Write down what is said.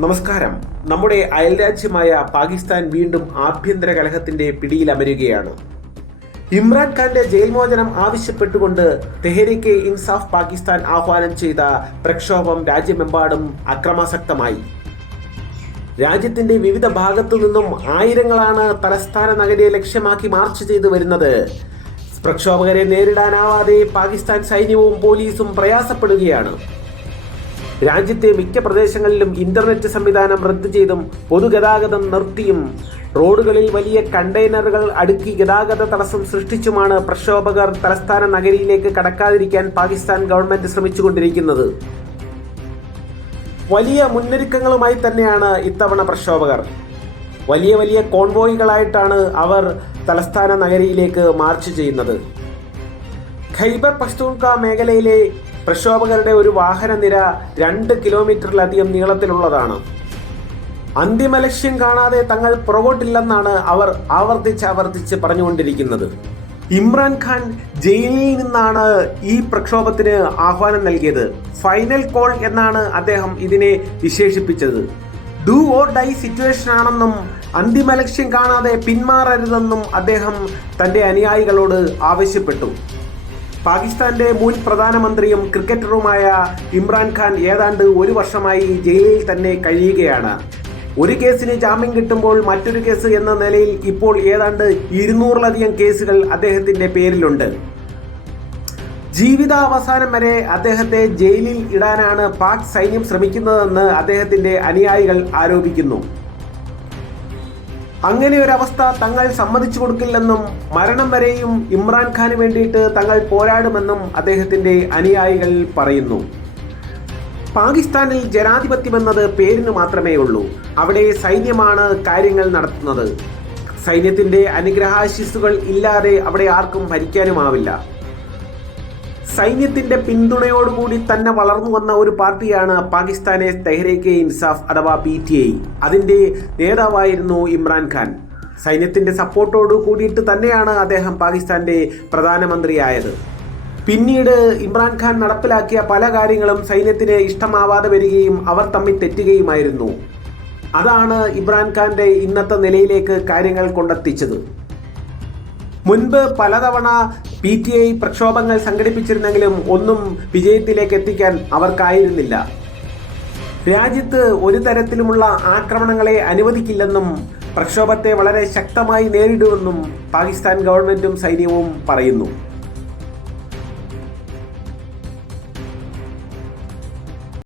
നമസ്കാരം. നമ്മുടെ അയൽരാജ്യമായ പാകിസ്ഥാൻ വീണ്ടും ആഭ്യന്തര കലഹത്തിന്റെ പിടിയിലമരുകയാണ് ഇമ്രാൻഖാന്റെ ജയിൽ മോചനം ആവശ്യപ്പെട്ടുകൊണ്ട് തെഹരിക്കെ ഇൻസാഫ് പാകിസ്ഥാൻ ആഹ്വാനം ചെയ്ത പ്രക്ഷോഭം രാജ്യമെമ്പാടും അക്രമാസക്തമായി. രാജ്യത്തിന്റെ വിവിധ ഭാഗത്തു നിന്നും ആയിരങ്ങളാണ് തലസ്ഥാന നഗരിയെ ലക്ഷ്യമാക്കി മാർച്ച് ചെയ്തു വരുന്നത്. പ്രക്ഷോഭകരെ നേരിടാനാവാതെ പാകിസ്ഥാൻ സൈന്യവും പോലീസും പ്രയാസപ്പെടുകയാണ്. രാജ്യത്തെ മിക്ക പ്രദേശങ്ങളിലും ഇന്റർനെറ്റ് സംവിധാനം റദ്ദു ചെയ്തും പൊതുഗതാഗതം നിർത്തിയും. റോഡുകളിൽ വലിയ കണ്ടെയ്നറുകൾ അടുക്കി ഗതാഗത തടസ്സം സൃഷ്ടിച്ചുമാണ് പ്രക്ഷോഭകർ തലസ്ഥാന നഗരിയിലേക്ക് കടക്കാതിരിക്കാൻ പാകിസ്ഥാൻ ഗവൺമെന്റ് ശ്രമിച്ചുകൊണ്ടിരിക്കുന്നത്. വലിയ മുന്നൊരുക്കങ്ങളുമായി തന്നെയാണ് ഇത്തവണ പ്രക്ഷോഭകർ. വലിയ വലിയ കോൺവോയികളായിട്ടാണ് അവർ തലസ്ഥാന നഗരിയിലേക്ക് മാർച്ച് ചെയ്യുന്നത്. ഖൈബർ പഷ്തൂൺക മേഖലയിലെ പ്രക്ഷോഭകരുടെ ഒരു വാഹനനിര രണ്ട് കിലോമീറ്ററിലധികം നീളത്തിലുള്ളതാണ്. അന്തിമ ലക്ഷ്യം കാണാതെ തങ്ങൾ പുറകോട്ടില്ലെന്നാണ് അവർ ആവർത്തിച്ച് ആവർത്തിച്ച് പറഞ്ഞുകൊണ്ടിരിക്കുന്നത്. ഇമ്രാൻഖാൻ ജയിലിൽ നിന്നാണ് ഈ പ്രക്ഷോഭത്തിന് ആഹ്വാനം നൽകിയത്. ഫൈനൽ കോൾ എന്നാണ് അദ്ദേഹം ഇതിനെ വിശേഷിപ്പിച്ചത്. ഡു ഓർ ഡൈ സിറ്റുവേഷൻ ആണെന്നും അന്തിമ ലക്ഷ്യം കാണാതെ പിന്മാറരുതെന്നും അദ്ദേഹം തന്റെ അനുയായികളോട് ആവശ്യപ്പെട്ടു. പാകിസ്ഥാന്റെ മുൻ പ്രധാനമന്ത്രിയും ക്രിക്കറ്ററുമായ ഇമ്രാൻഖാൻ ഏതാണ്ട് ഒരു വർഷമായി ജയിലിൽ തന്നെ കഴിയുകയാണ്. ഒരു കേസിന് ജാമ്യം കിട്ടുമ്പോൾ മറ്റൊരു കേസ് എന്ന നിലയിൽ ഇപ്പോൾ ഏതാണ്ട് ഇരുന്നൂറിലധികം കേസുകൾ അദ്ദേഹത്തിന്റെ പേരിലുണ്ട്. ജീവിതാവസാനം വരെ അദ്ദേഹത്തെ ജയിലിൽ ഇടാനാണ് പാക് സൈന്യം ശ്രമിക്കുന്നതെന്ന് അദ്ദേഹത്തിന്റെ അനുയായികൾ ആരോപിക്കുന്നു. അങ്ങനെ ഒരു അവസ്ഥ തങ്ങൾ സമ്മതിച്ചു കൊടുക്കില്ലെന്നും മരണം വരെയും ഇമ്രാൻഖാന് വേണ്ടിയിട്ട് തങ്ങൾ പോരാടുമെന്നും അദ്ദേഹത്തിന്റെ അനുയായികൾ പറയുന്നു. പാകിസ്ഥാനിൽ ജനാധിപത്യമെന്നത് പേരിന് മാത്രമേ ഉള്ളൂ. അവിടെ സൈന്യമാണ് കാര്യങ്ങൾ നടത്തുന്നത്. സൈന്യത്തിന്റെ അനുഗ്രഹാശിസ്സുകൾ ഇല്ലാതെ അവിടെ ആർക്കും ഭരിക്കാനുമാവില്ല. സൈന്യത്തിന്റെ പിന്തുണയോടുകൂടി തന്നെ വളർന്നു വന്ന ഒരു പാർട്ടിയാണ് പാകിസ്ഥാനെ തെഹ്രീക്ക് ഇൻസാഫ് അഥവാ പി ടി ഐ. അതിന്റെ നേതാവായിരുന്നു ഇമ്രാൻഖാൻ സൈന്യത്തിന്റെ സപ്പോർട്ടോട് കൂടിയിട്ട് തന്നെയാണ് അദ്ദേഹം പാകിസ്ഥാന്റെ പ്രധാനമന്ത്രിയായത്. പിന്നീട് ഇമ്രാൻഖാൻ നടപ്പിലാക്കിയ പല കാര്യങ്ങളും സൈന്യത്തിന് ഇഷ്ടമാവാതെ വരികയും അവർ തമ്മിൽ തെറ്റുകയുമായിരുന്നു. അതാണ് ഇമ്രാൻഖാന്റെ ഇന്നത്തെ നിലയിലേക്ക് കാര്യങ്ങൾ കൊണ്ടെത്തിച്ചത്. മുൻപ് പലതവണ പി ടി ഐ പ്രക്ഷോഭങ്ങൾ സംഘടിപ്പിച്ചിരുന്നെങ്കിലും ഒന്നും വിജയത്തിലേക്ക് എത്തിക്കാൻ അവർക്കായിരുന്നില്ല. രാജ്യത്ത് ഒരു തരത്തിലുമുള്ള ആക്രമണങ്ങളെ അനുവദിക്കില്ലെന്നും പ്രക്ഷോഭത്തെ വളരെ ശക്തമായി നേരിടുമെന്നും പാകിസ്ഥാൻ ഗവൺമെന്റും സൈന്യവും പറയുന്നു.